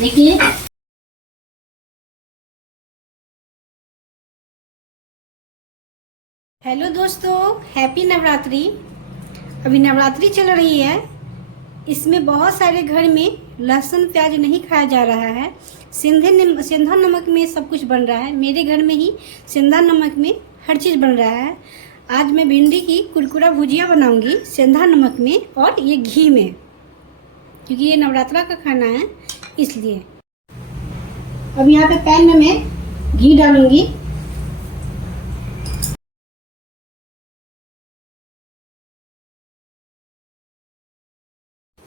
देखिए हेलो दोस्तों, हैप्पी नवरात्रि। अभी नवरात्रि चल रही है। इसमें बहुत सारे घर में लहसुन प्याज नहीं खाया जा रहा है। सेंधा नमक में सब कुछ बन रहा है। मेरे घर में ही सेंधा नमक में हर चीज़ बन रहा है। आज मैं भिंडी की कुरकुरा भुजिया बनाऊंगी सेंधा नमक में और ये घी में, क्योंकि ये नवरात्रा का खाना है इसलिए। अब यहाँ पे पैन में मैं घी डालूंगी।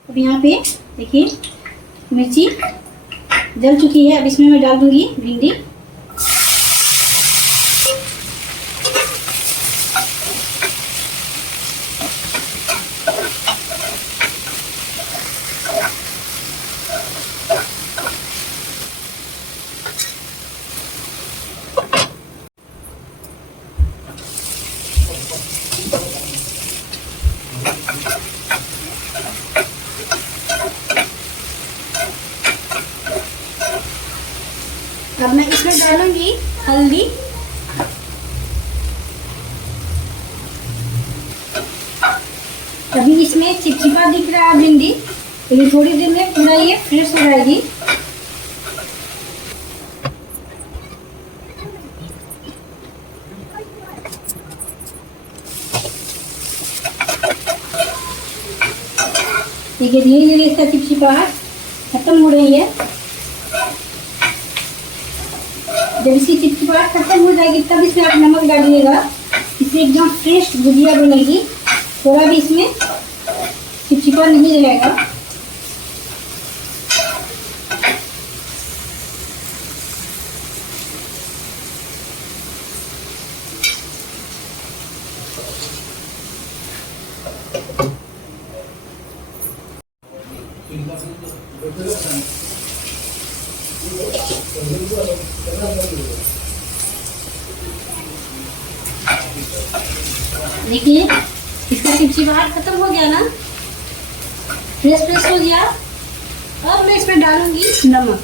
अब यहाँ पे देखिए मिर्ची जल चुकी है। अब इसमें मैं डाल दूंगी भिंडी। अब मैं इसमें डालूंगी हल्दी, अभी इसमें चिपचिपा दिख रहा है भिंडी, लेकिन थोड़ी देर में पूरा ये फ्रेश हो जाएगी। देखिए धीरे धीरे इसका चिपचिपाहट खत्म हो रही है। जब इसकी चिपचिपाहट खत्म हो जाएगी तब इसमें आप नमक डालिएगा। इससे एकदम फ्रेश भुजिया बनेगी। थोड़ा भी इसमें चिपचिपा नहीं रहेगा। देखिए इसका चिपचिपाहट खत्म हो गया ना, फ्रेश हो गया। अब मैं इसमें डालूंगी नमक।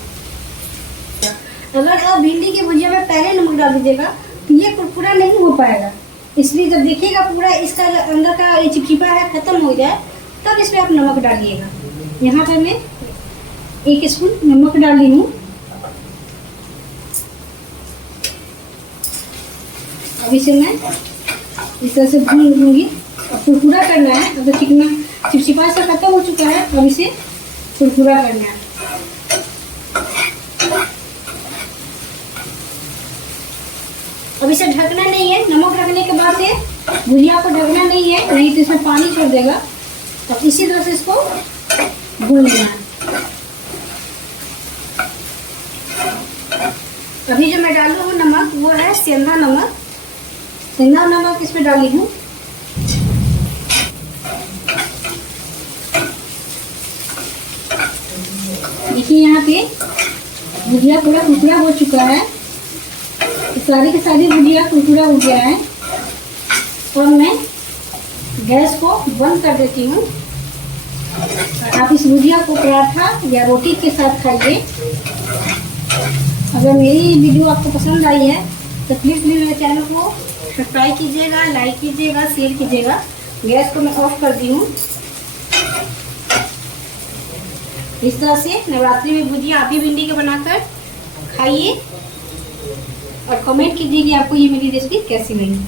अगर आप भिंडी की भुजिया में पहले नमक डाल दीजिएगा तो ये कुरकुरा नहीं हो पाएगा। इसलिए जब देखिएगा पूरा इसका अंदर का ये चिपचिपा है खत्म हो जाए तब इसमें आप नमक डालिएगा। यहाँ पर मैं 1 स्पून नमक डाली हूँ। अब इसे मैं इस तरह से भून लूंगी। अब कुरकुरा करना है। अब तो चिकना चिपचिपा सा खत्म हो चुका है। अब इसे कुरकुरा करना है। अब इसे ढकना नहीं है। नमक रखने के बाद से भुजिया को ढकना नहीं है, नहीं तो इसमें पानी छोड़ देगा। अब इसी तरह से इसको भून लेना है। अभी जो मैं डालू हूँ नमक वो है सेंधा नमक। सेंधा नमक इसमें डाली हूँ। देखिए यहाँ पे भुजिया पूरा कुरकुरा हो चुका है। सारी की सारी भुजिया कुरकुरा हो गया है। और मैं गैस को बंद कर देती हूँ। आप इस भुजिया को पराठा या रोटी के साथ खाइए। अगर मेरी वीडियो आपको पसंद आई है तो प्लीज़ मेरे चैनल को सब्सक्राइब कीजिएगा, लाइक कीजिएगा, शेयर कीजिएगा। गैस को मैं ऑफ कर दी हूँ। इस तरह से नवरात्रि में भुजिया आप भी भिंडी के बनाकर खाइए और कमेंट कीजिए कि आपको ये मेरी रेसिपी कैसी लगी।